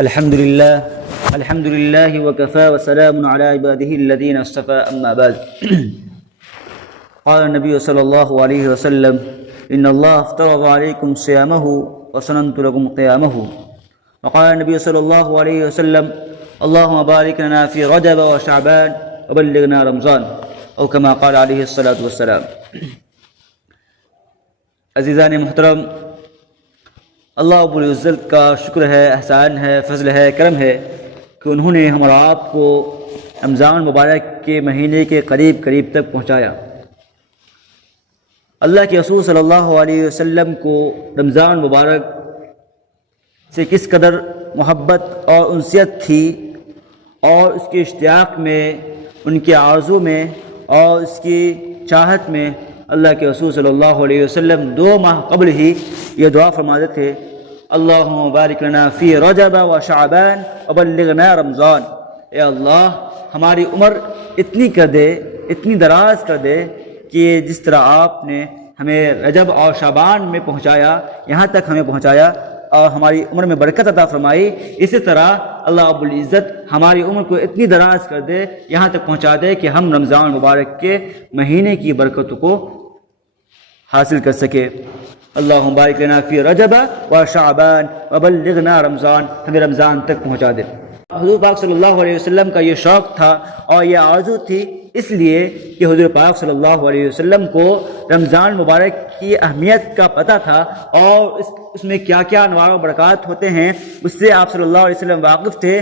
الحمد لله وكفى وسلام على عباده الذين اصطفى أما بعد. قال النبي صلى الله عليه وسلم إن الله افترض عليكم صيامه وسننت لكم قيامه. وقال النبي صلى الله عليه وسلم اللهم بارك لنا في رجب وشعبان وبلغنا رمضان او كما قال عليه الصلاة والسلام. عزیزان محترم، اللہ رب العزت کا شکر ہے، احسان ہے، فضل ہے، کرم ہے کہ انہوں نے ہم اور آپ کو رمضان مبارک کے مہینے کے قریب تک پہنچایا. اللہ کے رسول صلی اللہ علیہ وسلم کو رمضان مبارک سے کس قدر محبت اور انسیت تھی، اور اس کے اشتیاق میں، ان کے آرزو میں اور اس کی چاہت میں اللہ کے رسول صلی اللہ علیہ وسلم 2 ماہ قبل ہی یہ دعا فرماتے تھے، اللہم بارک لنا فی رجب و شعبان وبلغنا رمضان. اے اللہ ہماری عمر اتنی کر دے، اتنی دراز کر دے کہ جس طرح آپ نے ہمیں رجب اور شعبان میں پہنچایا، یہاں تک ہمیں پہنچایا اور ہماری عمر میں برکت عطا فرمائی، اسی طرح اللہ رب العزت ہماری عمر کو اتنی دراز کر دے، یہاں تک پہنچا دے کہ ہم رمضان مبارک کے مہینے کی برکتوں کو حاصل کر سکے. اللہم بارک لنا فی رجب و شعبان وبلغنا رمضان، ہمیں رمضان تک پہنچا دے. حضور پاک صلی اللہ علیہ وسلم کا یہ شوق تھا اور یہ آرزو تھی، اس لیے کہ حضور پاک صلی اللہ علیہ وسلم کو رمضان مبارک کی اہمیت کا پتہ تھا اور اس میں کیا کیا انوار و برکات ہوتے ہیں اس سے آپ صلی اللہ علیہ وسلم واقف تھے،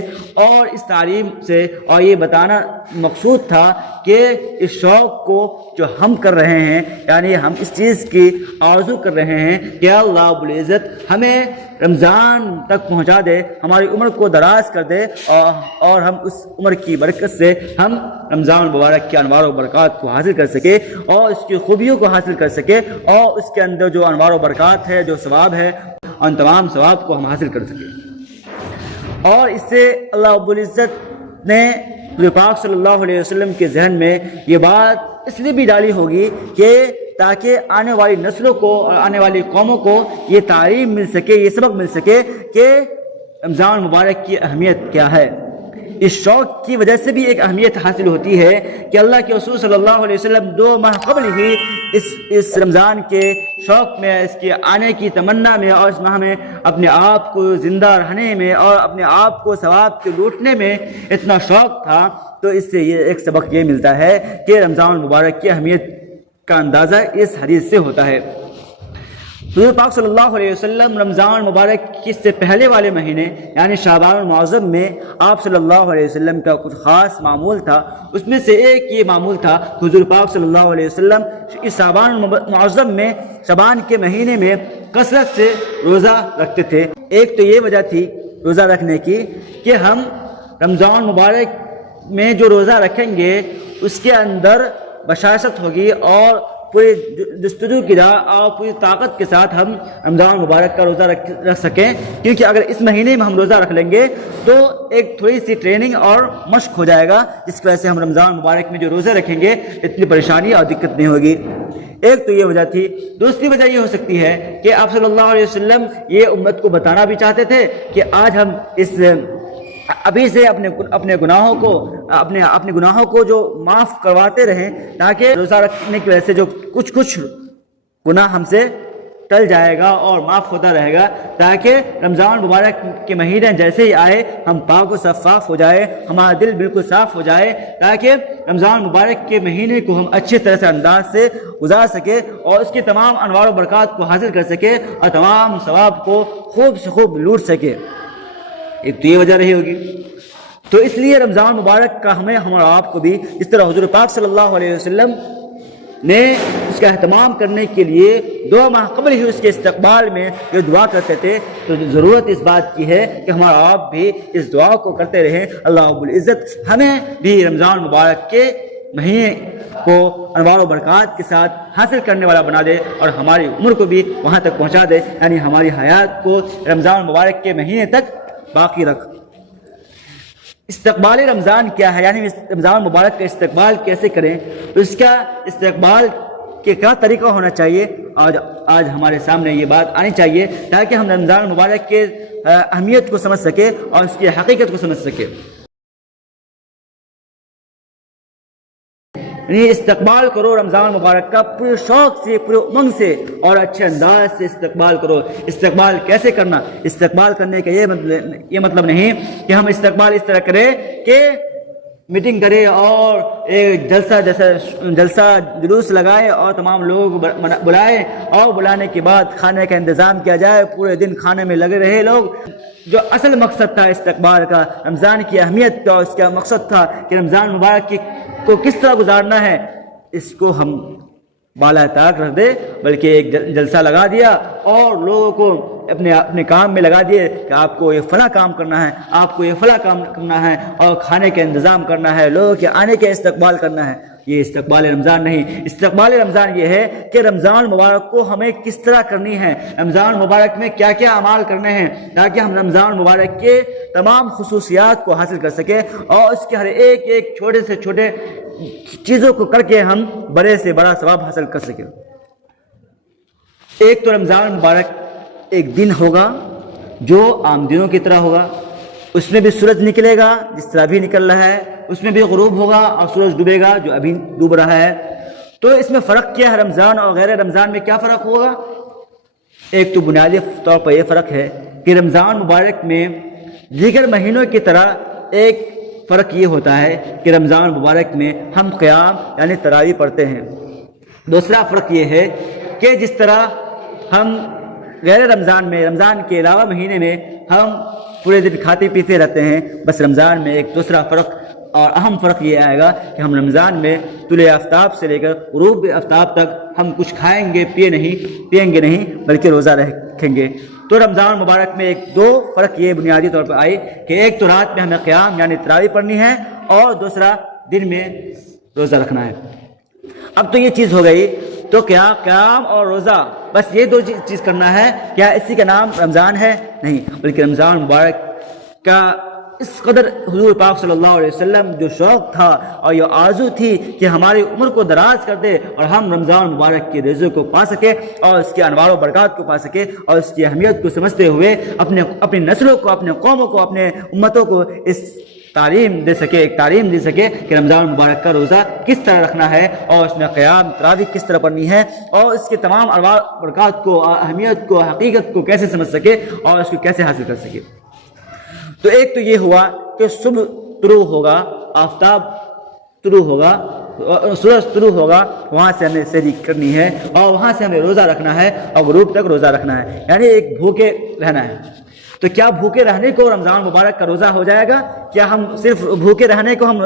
اور اس تعلیم سے اور یہ بتانا مقصود تھا کہ اس شوق کو جو ہم کر رہے ہیں، یعنی ہم اس چیز کی آرزو کر رہے ہیں کہ اللہ رب العزت ہمیں رمضان تک پہنچا دے، ہماری عمر کو دراز کر دے اور ہم اس عمر کی برکت سے ہم رمضان مبارک کے انوار و برکات کو حاصل کر سکے اور اس کی خوبیوں کو حاصل کر سکے، اور اس کے اندر جو انوار و برکات ہے، جو ثواب ہے، ان تمام ثواب کو ہم حاصل کر سکیں. اور اس سے اللہ رب العزت نے حضور پاک صلی اللہ علیہ وسلم کے ذہن میں یہ بات اس لیے بھی ڈالی ہوگی کہ تاکہ آنے والی نسلوں کو اور آنے والی قوموں کو یہ تعلیم مل سکے، یہ سبق مل سکے کہ رمضان مبارک کی اہمیت کیا ہے. اس شوق کی وجہ سے بھی ایک اہمیت حاصل ہوتی ہے کہ اللہ کے رسول صلی اللہ علیہ وسلم 2 ماہ قبل ہی اس رمضان کے شوق میں، اس کے آنے کی تمنا میں اور اس ماہ میں اپنے آپ کو زندہ رہنے میں اور اپنے آپ کو ثواب کے لوٹنے میں اتنا شوق تھا. تو اس سے یہ ایک سبق یہ ملتا ہے کہ رمضان مبارک کی اہمیت کا اندازہ اس حدیث سے ہوتا ہے. حضور پاک صلی اللہ علیہ وسلم رمضان مبارک کے سے پہلے والے مہینے یعنی شعبان المعظم میں آپ صلی اللہ علیہ وسلم کا کچھ خاص معمول تھا. اس میں سے ایک یہ معمول تھا حضور پاک صلی اللہ علیہ وسلم اس شعبان المعظم میں، شعبان کے مہینے میں کثرت سے روزہ رکھتے تھے. ایک تو یہ وجہ تھی روزہ رکھنے کی کہ ہم رمضان مبارک میں جو روزہ رکھیں گے اس کے اندر بشاشت ہوگی اور پوری جستجو کی راہ اور پوری طاقت کے ساتھ ہم رمضان مبارک کا روزہ رکھ سکیں، کیونکہ اگر اس مہینے میں ہم روزہ رکھ لیں گے تو ایک تھوڑی سی ٹریننگ اور مشق ہو جائے گا، جس کی وجہ سے ہم رمضان مبارک میں جو روزے رکھیں گے اتنی پریشانی اور دقت نہیں ہوگی. ایک تو یہ وجہ تھی. دوسری وجہ یہ ہو سکتی ہے کہ آپ صلی اللہ علیہ وسلم یہ امت کو بتانا بھی چاہتے تھے کہ آج ہم ابھی سے اپنے گناہوں کو جو معاف کرواتے رہیں، تاکہ روزہ رکھنے کی وجہ سے جو کچھ گناہ ہم سے ٹل جائے گا اور معاف ہوتا رہے گا، تاکہ رمضان مبارک کے مہینے جیسے ہی آئے ہم پاک و شفاف ہو جائے، ہمارا دل بالکل صاف ہو جائے، تاکہ رمضان مبارک کے مہینے کو ہم اچھی طرح سے انداز سے گزار سکے اور اس کے تمام انوار و برکات کو حاصل کر سکے اور تمام ثواب کو خوب سے خوب لوٹ سکے. ایک تو یہ وجہ رہی ہوگی. تو اس لیے رمضان مبارک کا ہمیں اور آپ کو بھی اس طرح حضور پاک صلی اللہ علیہ وسلم نے اس کا اہتمام کرنے کے لیے 2 ماہ قبل ہی اس کے استقبال میں یہ دعا کرتے تھے. تو ضرورت اس بات کی ہے کہ ہمارا آپ بھی اس دعا کو کرتے رہیں، اللہ رب العزت ہمیں بھی رمضان مبارک کے مہینے کو انوار و برکات کے ساتھ حاصل کرنے والا بنا دے اور ہماری عمر کو بھی وہاں تک پہنچا دے، یعنی ہماری حیات کو رمضان مبارک کے مہینے تک باقی رکھ. استقبال رمضان کیا ہے، یعنی رمضان مبارک کا استقبال کیسے کریں، تو اس کا استقبال کے کیا طریقہ ہونا چاہیے، آج ہمارے سامنے یہ بات آنی چاہیے تاکہ ہم رمضان مبارک کے اہمیت کو سمجھ سکے اور اس کی حقیقت کو سمجھ سکے۔ یعنی استقبال کرو رمضان مبارک کا پورے شوق سے، پورے امنگ سے اور اچھے انداز سے استقبال کرو۔ استقبال کیسے کرنا؟ استقبال کرنے کا یہ مطلب نہیں کہ ہم استقبال اس طرح کریں کہ میٹنگ کرے اور ایک جلسہ جلوس لگائے اور تمام لوگ بلائے اور بلانے کے بعد کھانے کا انتظام کیا جائے، پورے دن کھانے میں لگے رہے لوگ۔ جو اصل مقصد تھا استقبال کا، رمضان کی اہمیت کا، اس کا مقصد تھا کہ رمضان مبارک کو کس طرح گزارنا ہے، اس کو ہم بالا طاق رکھ دے، بلکہ ایک جلسہ لگا دیا اور لوگوں کو اپنے کام میں لگا دیے کہ آپ کو یہ فلاں کام کرنا ہے، آپ کو یہ فلاں کام کرنا ہے اور کھانے کا انتظام کرنا ہے، لوگوں کے آنے کا استقبال کرنا ہے۔ یہ استقبال رمضان نہیں۔ استقبال رمضان یہ ہے کہ رمضان مبارک کو ہمیں کس طرح کرنی ہے، رمضان مبارک میں کیا کیا اعمال کرنے ہیں تاکہ ہم رمضان مبارک کے تمام خصوصیات کو حاصل کر سکیں اور اس کے ہر ایک چھوٹے سے چھوٹے چیزوں کو کر کے ہم بڑے سے بڑا ثواب حاصل کر سکیں۔ ایک تو رمضان مبارک ایک دن ہوگا جو عام دنوں کی طرح ہوگا، اس میں بھی سورج نکلے گا جس طرح ابھی نکل رہا ہے، اس میں بھی غروب ہوگا اور سورج ڈوبے گا جو ابھی ڈوب رہا ہے۔ تو اس میں فرق کیا ہے؟ رمضان اور غیر رمضان میں کیا فرق ہوگا؟ ایک تو بنیادی طور پر یہ فرق ہے کہ رمضان مبارک میں دیگر مہینوں کی طرح ایک فرق یہ ہوتا ہے کہ رمضان مبارک میں ہم قیام یعنی تراویح پڑھتے ہیں۔ دوسرا فرق یہ ہے کہ جس طرح ہم غیر رمضان میں، رمضان کے علاوہ مہینے میں ہم پورے دن کھاتے پیتے رہتے ہیں، بس رمضان میں ایک دوسرا فرق اور اہم فرق یہ آئے گا کہ ہم رمضان میں طلوع آفتاب سے لے کر غروب آفتاب تک ہم کچھ کھائیں گے پئیں گے نہیں بلکہ روزہ رکھیں گے۔ تو رمضان مبارک میں ایک دو فرق یہ بنیادی طور پر آئی کہ ایک تو رات میں ہمیں قیام یعنی تراویح پڑھنی ہے اور دوسرا دن میں روزہ رکھنا ہے۔ اب تو یہ چیز ہو گئی، تو کیا قیام اور روزہ بس یہ دو چیز کرنا ہے؟ کیا اسی کا نام رمضان ہے؟ نہیں، بلکہ رمضان مبارک کا اس قدر حضور پاک صلی اللہ علیہ وسلم جو شوق تھا اور یہ آرزو تھی کہ ہماری عمر کو دراز کر دے اور ہم رمضان مبارک کے رزق کو پا سکے اور اس کے انوار و برکات کو پا سکے اور اس کی اہمیت کو سمجھتے ہوئے اپنی نسلوں کو، اپنے قوموں کو، اپنے امتوں کو اس تعلیم دے سکے کہ رمضان مبارک کا روزہ کس طرح رکھنا ہے اور اس میں قیام تراویح کس طرح پڑھنی ہے اور اس کے تمام انوار برکات کو، اہمیت کو، حقیقت کو کیسے سمجھ سکے اور اس کو کیسے حاصل کر سکے۔ تو ایک تو یہ ہوا کہ صبح طلوع ہوگا، آفتاب طلوع ہوگا، سورج طلوع ہوگا، وہاں سے ہمیں سحری کرنی ہے اور وہاں سے ہمیں روزہ رکھنا ہے اور غروب تک روزہ رکھنا ہے، یعنی ایک بھوکے رہنا ہے۔ تو کیا بھوکے رہنے کو رمضان مبارک کا روزہ ہو جائے گا؟ کیا ہم صرف بھوکے رہنے کو ہم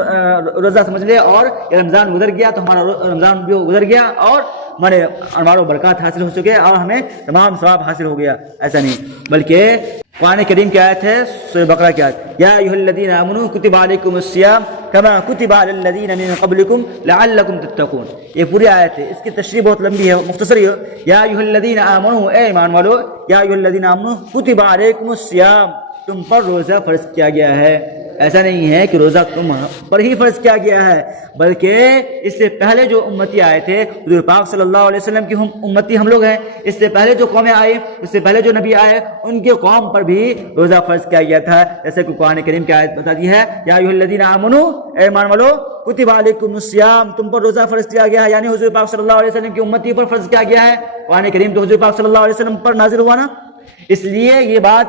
روزہ سمجھ لیں اور یہ رمضان گزر گیا تو ہمارا رمضان بھی گزر گیا اور ہمارے انوار و برکات حاصل ہو چکے اور ہمیں تمام ثواب حاصل ہو گیا؟ ایسا نہیں، بلکہ قرآن کریم کی آیت ہے سورہ بقرہ کی آیت، یا ایھا الذین آمنوا کتب علیکم الصیام کما کتب علی الذین من قبلکم لعلکم تتقون۔ یہ پوری آیت ہے، اس کی تشریح بہت لمبی ہے، مختصر ہے۔ یا ایھا الذین آمنوا، اے ایمان والو، یا ایھا الذین آمنوا کتب علیکم الصیام، تم پر روزہ فرض کیا گیا ہے۔ ایسا نہیں ہے کہ روزہ تم پر ہی فرض کیا گیا ہے، بلکہ اس سے پہلے جو امتی آئے تھے، حضور پاک صلی اللہ علیہ وسلم کی امتی ہم لوگ ہیں، اس سے پہلے جو قومیں آئی، اس سے پہلے جو نبی آئے، ان کے قوم پر بھی روزہ فرض کیا گیا تھا، جیسے کہ قرآن کریم کی آیت بتاتی ہے، یا ایھا الذین آمنوا، اے ایمان والو، کتب علیکم الصیام، تم پر روزہ فرض کیا گیا ہے، یعنی حضور پاک صلی اللہ علیہ وسلم کی امتی پر فرض کیا گیا ہے۔ قرآن کریم تو حضور پاک صلی اللہ علیہ وسلم پر نازل ہوا نا، اس لیے یہ بات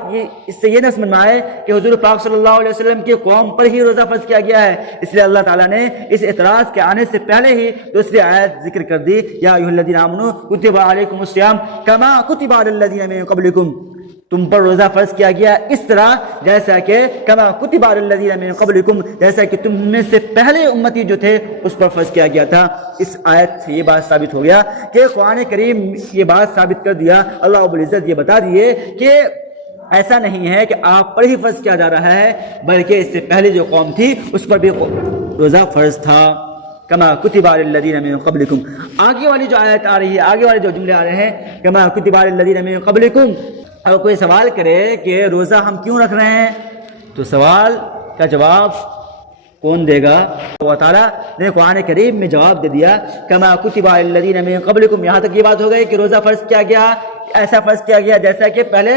اس سے یہ نہ سمجھ میں آئے کہ حضور پاک صلی اللہ علیہ وسلم کی قوم پر ہی روزہ فرض کیا گیا ہے، اس لیے اللہ تعالیٰ نے اس اعتراض کے آنے سے پہلے ہی دوسری آیت ذکر کر دی، یا ایھا الذین آمنوا کتب علیکم الصیام کما کتب علی الذین من قبلکم، تم پر روزہ فرض کیا گیا اس طرح جیسا کہ کما کتب علی الذین من قبلکم، جیسا کہ تم میں سے پہلے امتی جو تھے اس پر فرض کیا گیا تھا۔ اس آیت سے یہ بات ثابت ہو گیا کہ قرآن کریم یہ بات ثابت کر دیا، اللہ رب العزت یہ بتا دیے کہ ایسا نہیں ہے کہ آپ پر ہی فرض کیا جا رہا ہے، بلکہ اس سے پہلے جو قوم تھی اس پر بھی روزہ فرض تھا، کما کتب علی الذین من قبلکم۔ آگے والی جو آیت آ رہی ہے، آگے والے جو جملے آ رہے ہیں، کما کتب علی الذین من قبلکم، اور کوئی سوال کرے کہ روزہ ہم کیوں رکھ رہے ہیں، تو سوال کا جواب کون دے گا؟ اللہ تعالیٰ نے قرآن کریم میں جواب دے دیا، کما کتب علی الذین من قبلکم۔ یہاں تک یہ بات ہو گئی کہ روزہ فرض کیا گیا، ایسا فرض کیا گیا جیسا کہ پہلے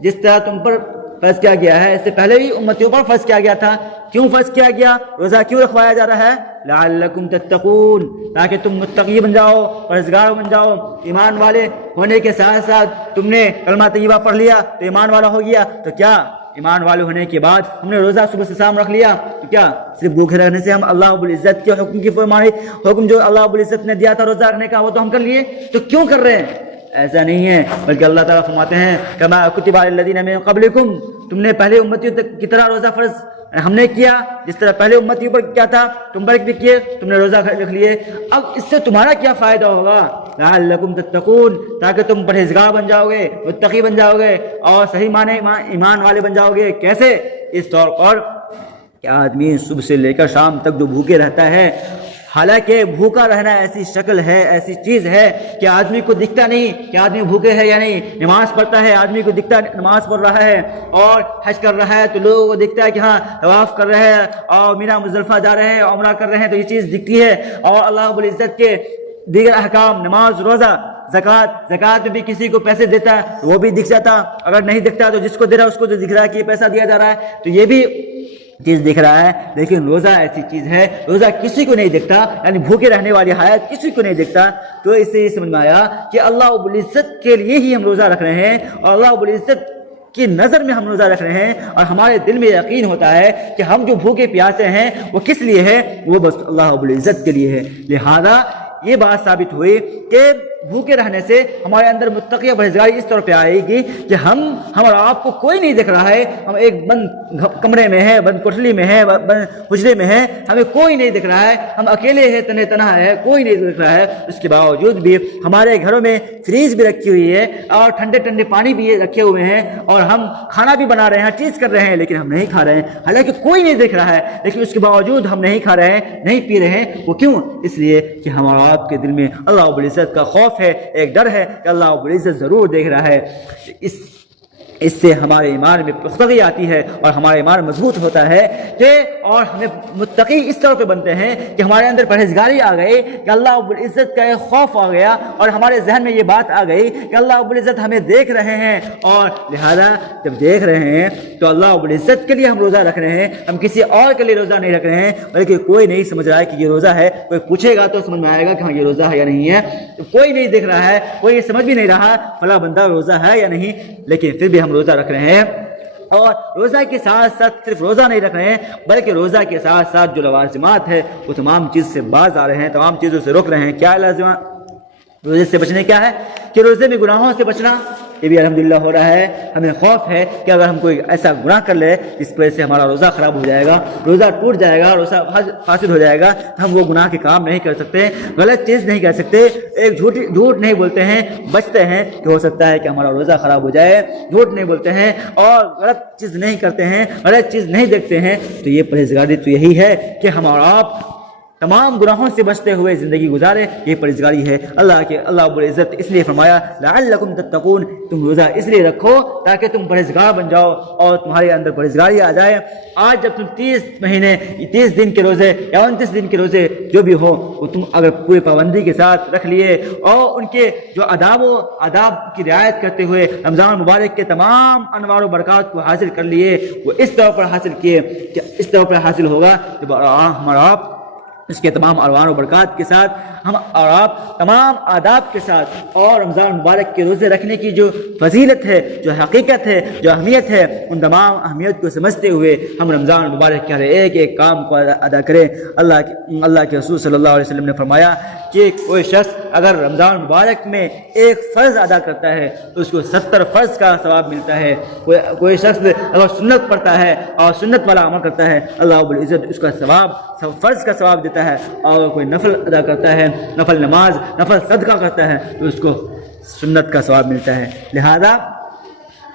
جس طرح تم پر فرض کیا گیا ہے، اس سے پہلے بھی امتیوں پر فرض کیا گیا تھا۔ کیوں فرض کیا گیا؟ روزہ کیوں رکھوایا جا رہا ہے؟ لعلکم تتقون، تاکہ تم متقی بن جاؤ، پرہیزگار بن جاؤ۔ ایمان والے ہونے کے ساتھ ساتھ تم نے کلمہ طیبہ پڑھ لیا تو ایمان والا ہو گیا، تو کیا ایمان والے ہونے کے بعد ہم نے روزہ صبح سے شام رکھ لیا تو کیا صرف بھوکے رہنے سے ہم اللہ رب العزت کے حکم کی فرمانی، حکم جو اللہ رب العزت نے دیا تھا روزہ رکھنے کا وہ تو ہم کر لیے؟ تو کیوں کر رہے ہیں؟ ایسا نہیں ہے، بلکہ اللہ تعالیٰ فرماتے ہیں کما کتب علی الذین من قبلکم، تم نے پہلے امتیوں کی طرح روزہ فرض ہم نے کیا، جس طرح پہلے امتیوں پر کیا تھا تم پر بھی کیے، تم نے روزہ رکھ لیے۔ اب اس سے تمہارا کیا فائدہ ہوگا؟ لعلکم تتقون، تاکہ تم پرہیزگار بن جاؤ گے، متقی بن جاؤ گے اور صحیح معنی ایمان والے بن جاؤ گے۔ کیسے؟ اس طور پر کہ آدمی صبح سے لے کر شام تک جو بھوکے رہتا ہے، حالانکہ بھوکا رہنا ایسی شکل ہے، ایسی چیز ہے کہ آدمی کو دکھتا نہیں کہ آدمی بھوکے ہے یا نہیں۔ نماز پڑھتا ہے، آدمی کو دکھتا ہے نماز پڑھ رہا ہے، اور حج کر رہا ہے تو لوگوں کو دکھتا ہے کہ ہاں طواف کر رہے ہیں اور مینا مزدلفہ جا رہے ہیں، عمرہ کر رہے ہیں، تو یہ چیز دکھتی ہے۔ اور اللہ رب العزت کے دیگر احکام، نماز، روزہ، زکوٰۃ میں بھی کسی کو پیسے دیتا ہے تو وہ بھی دکھ جاتا، اگر نہیں دکھتا تو جس کو دے رہا ہے اس کو جو دکھ رہا ہے کہ یہ پیسہ دیا جا رہا ہے تو یہ بھی چیز دکھ رہا ہے۔ لیکن روزہ ایسی چیز ہے، روزہ کسی کو نہیں دکھتا، یعنی بھوکے رہنے والی حالت کسی کو نہیں دکھتا۔ تو اس سے یہ سمجھ میں آیا کہ اللہ رب العزت کے لیے ہی ہم روزہ رکھ رہے ہیں، اور اللہ رب العزت کی نظر میں ہم روزہ رکھ رہے ہیں، اور ہمارے دل میں یقین ہوتا ہے کہ ہم جو بھوکے پیاسے ہیں وہ کس لیے ہے؟ وہ بس اللہ رب العزت کے لیے ہے۔ لہذا یہ بات ثابت ہوئی کہ بھوکے رہنے سے ہمارے اندر متقی اور پرہیزگاری اس طور پہ آئے گی کہ ہم اور آپ کو کوئی نہیں دیکھ رہا ہے، ہم ایک بند کمرے میں ہیں، بند کوٹلی میں ہیں، بند حجرے میں ہیں، ہمیں کوئی نہیں دیکھ رہا ہے، ہم اکیلے ہیں، تنہے تنہا ہے، کوئی نہیں دیکھ رہا ہے۔ اس کے باوجود بھی ہمارے گھروں میں فریج بھی رکھی ہوئی ہے اور ٹھنڈے ٹھنڈے پانی بھی رکھے ہوئے ہیں، اور ہم کھانا بھی بنا رہے ہیں، ہر چیز کر رہے ہیں، لیکن ہم نہیں کھا رہے ہیں، حالانکہ کوئی نہیں دیکھ رہا ہے، لیکن اس کے باوجود ہم نہیں کھا رہے ہیں، نہیں پی رہے ہیں۔ وہ کیوں؟ اس لیے کہ ہمارا آپ کے دل میں اللہ رب العزت کا خوف ہے، ایک ڈر ہے کہ اللہ رب العزت ضرور دیکھ رہا ہے۔ اس سے ہمارے ایمان میں پختگی آتی ہے اور ہمارا ایمان مضبوط ہوتا ہے کہ اور ہمیں متقی اس طور پہ بنتے ہیں کہ ہمارے اندر پرہیزگاری آ گئی، کہ اللہ رب العزت کا ایک خوف آ گیا، اور ہمارے ذہن میں یہ بات آ گئی کہ اللہ رب العزت ہمیں دیکھ رہے ہیں، اور لہذا جب دیکھ رہے ہیں تو اللہ رب العزت کے لیے ہم روزہ رکھ رہے ہیں، ہم کسی اور کے لیے روزہ نہیں رکھ رہے ہیں، بلکہ کوئی نہیں سمجھ رہا ہے کہ یہ روزہ ہے۔ کوئی پوچھے گا تو سمجھ میں آئے گا کہ ہاں یہ روزہ ہے یا نہیں ہے، تو کوئی نہیں دیکھ رہا ہے، کوئی یہ سمجھ بھی نہیں رہا فلاں بندہ روزہ ہے یا نہیں، لیکن پھر بھی ہم روزہ رکھ رہے ہیں۔ اور روزہ کے ساتھ ساتھ صرف روزہ نہیں رکھ رہے ہیں، بلکہ روزہ کے ساتھ ساتھ جو لوازمات ہے وہ تمام چیز سے باز آ رہے ہیں، تمام چیزوں سے روک رہے ہیں۔ کیا لازمات روزے سے بچنے کیا ہے؟ کہ روزے میں گناہوں سے بچنا، یہ بھی الحمدللہ ہو رہا ہے۔ ہمیں خوف ہے کہ اگر ہم کوئی ایسا گناہ کر لے جس وجہ سے ہمارا روزہ خراب ہو جائے گا، روزہ ٹوٹ جائے گا، روزہ فاسد ہو جائے گا، تو ہم وہ گناہ کے کام نہیں کر سکتے، غلط چیز نہیں کر سکتے، ایک جھوٹ نہیں بولتے ہیں، بچتے ہیں کہ ہو سکتا ہے کہ ہمارا روزہ خراب ہو جائے، جھوٹ نہیں بولتے ہیں اور غلط چیز نہیں کرتے ہیں، غلط چیز نہیں دیکھتے ہیں۔ تو یہ پرہیزگاری تو یہی ہے کہ ہمارا آپ تمام گناہوں سے بچتے ہوئے زندگی گزارے، یہ پرہیزگاری ہے۔ اللہ رب العزت اس لیے فرمایا لعلکم تتقون، تم روزہ اس لیے رکھو تاکہ تم پرہیزگار بن جاؤ اور تمہارے اندر پرہیزگاری آ جائے۔ آج جب تم 30 دن کے روزے یا 29 دن کے روزے جو بھی ہو وہ تم اگر پوری پابندی کے ساتھ رکھ لیے اور ان کے جو آداب کی رعایت کرتے ہوئے رمضان مبارک کے تمام انوار و برکات کو حاصل کر لیے، وہ اس طور پر حاصل کیے کہ اس طور پر حاصل ہوگا کہ ہمارا آپ اس کے تمام انوار و برکات کے ساتھ، ہم اور آپ تمام آداب کے ساتھ، اور رمضان مبارک کے روزے رکھنے کی جو فضیلت ہے، جو حقیقت ہے، جو اہمیت ہے، ان تمام اہمیت کو سمجھتے ہوئے ہم رمضان مبارک کے ہر ایک کام کو ادا کریں۔ اللہ کے رسول صلی اللہ علیہ وسلم نے فرمایا کہ کوئی شخص اگر رمضان مبارک میں ایک فرض ادا کرتا ہے تو اس کو 70 فرض کا ثواب ملتا ہے۔ کوئی شخص اگر سنت پڑھتا ہے اور سنت والا عمل کرتا ہے، اللہ رب العزت اس کا فرض کا ثواب دیتا ہے، اور کوئی نفل ادا کرتا ہے، نفل نماز، نفل صدقہ کرتا ہے تو اس کو سنت کا ثواب ملتا ہے۔ لہذا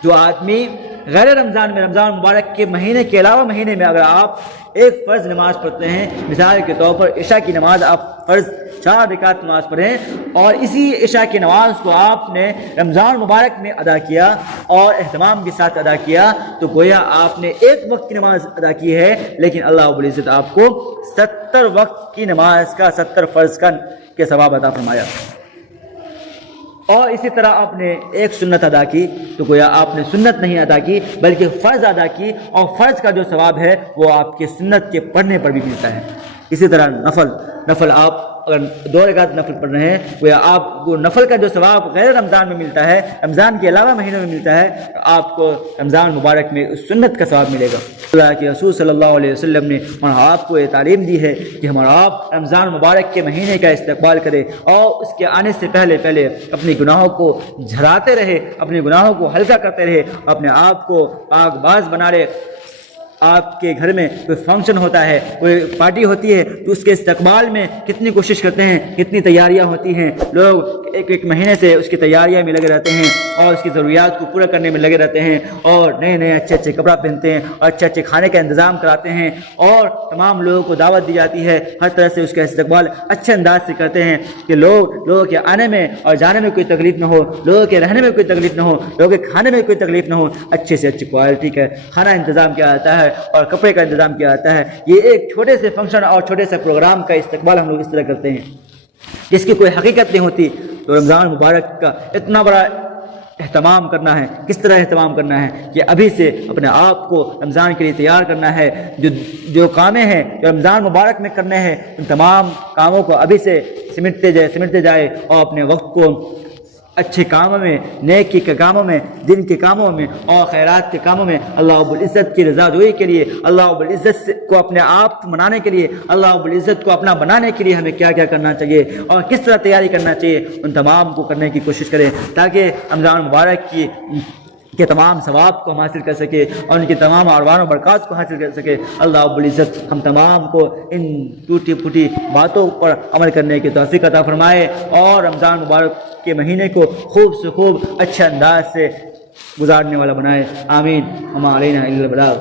جو آدمی غیر رمضان میں، رمضان مبارک کے مہینے کے علاوہ مہینے میں اگر آپ ایک فرض نماز پڑھتے ہیں، مثال کے طور پر عشاء کی نماز، آپ فرض 4 رکعت نماز پڑھیں اور اسی عشاء کی نماز کو آپ نے رمضان مبارک میں ادا کیا اور اہتمام کے ساتھ ادا کیا، تو گویا آپ نے ایک وقت کی نماز ادا کی ہے، لیکن اللہ رب العزت آپ کو 70 وقت کی نماز کا، 70 فرض کا کے ثواب عطا فرمایا۔ اور اسی طرح آپ نے ایک سنت ادا کی تو گویا آپ نے سنت نہیں ادا کی بلکہ فرض ادا کی، اور فرض کا جو ثواب ہے وہ آپ کے سنت کے پڑھنے پر بھی ملتا ہے۔ اسی طرح نفل آپ اگر 2 رکعت نفل پڑھ رہے ہیں گویا آپ کو نفل کا جو ثواب غیر رمضان میں ملتا ہے، رمضان کے علاوہ مہینوں میں ملتا ہے، تو آپ کو رمضان مبارک میں اس سنت کا ثواب ملے گا۔ اللہ کے رسول صلی اللہ علیہ وسلم نے آپ کو یہ تعلیم دی ہے کہ ہمارا آپ رمضان مبارک کے مہینے کا استقبال کرے اور اس کے آنے سے پہلے اپنے گناہوں کو جھراتے رہے، اپنے گناہوں کو ہلکا کرتے رہے، اپنے آپ کو پاک باز بنا رہے۔ آپ کے گھر میں کوئی فنکشن ہوتا ہے، کوئی پارٹی ہوتی ہے تو اس کے استقبال میں کتنی کوشش کرتے ہیں، کتنی تیاریاں ہوتی ہیں، لوگ ایک مہینے سے اس کی تیاریاں میں لگے رہتے ہیں اور اس کی ضروریات کو پورا کرنے میں لگے رہتے ہیں، اور نئے اچھے کپڑا پہنتے ہیں اور اچھے کھانے کا انتظام کراتے ہیں، اور تمام لوگوں کو دعوت دی جاتی ہے، ہر طرح سے اس کا استقبال اچھے انداز سے کرتے ہیں کہ لوگوں کے آنے میں اور جانے میں کوئی تکلیف نہ ہو، لوگوں کے رہنے میں کوئی تکلیف نہ ہو، لوگوں کے کھانے میں کوئی تکلیف نہ ہو، اچھے سے اچھی کوالٹی کا کھانا انتظام کیا جاتا ہے اور کپڑے کا انتظام کیا جاتا ہے۔ یہ ایک چھوٹے سے فنکشن اور چھوٹے سے پروگرام کا استقبال ہم لوگ اس طرح کرتے ہیں جس کی کوئی حقیقت نہیں ہوتی۔ تو رمضان مبارک کا اتنا بڑا اہتمام کرنا ہے، کس طرح اہتمام کرنا ہے کہ ابھی سے اپنے آپ کو رمضان کے لیے تیار کرنا ہے۔ جو کامیں ہیں جو رمضان مبارک میں کرنے ہیں ان تمام کاموں کو ابھی سے سمٹتے جائے اور اپنے وقت کو اچھے کاموں میں، نیکی کے کاموں میں، دین کے کاموں میں اور خیرات کے کاموں میں، اللہ رب العزت کی رضا جوئی کے لیے، اللہ رب العزت کو اپنے آپ منانے کے لیے، اللہ رب العزت کو اپنا بنانے کے لیے ہمیں کیا کیا کرنا چاہیے اور کس طرح تیاری کرنا چاہیے، ان تمام کو کرنے کی کوشش کریں تاکہ رمضان مبارک کے تمام ثواب کو ہم حاصل کر سکے اور ان کی تمام اعوان و برکات کو حاصل کر سکے۔ اللہ رب العزت ہم تمام کو ان ٹوٹی پھوٹی باتوں پر عمل کرنے کی توفیق عطا فرمائے اور رمضان مبارک کے مہینے کو خوب سے خوب اچھے انداز سے گزارنے والا بنائے۔ آمین۔ وما علینا الا البلاغ۔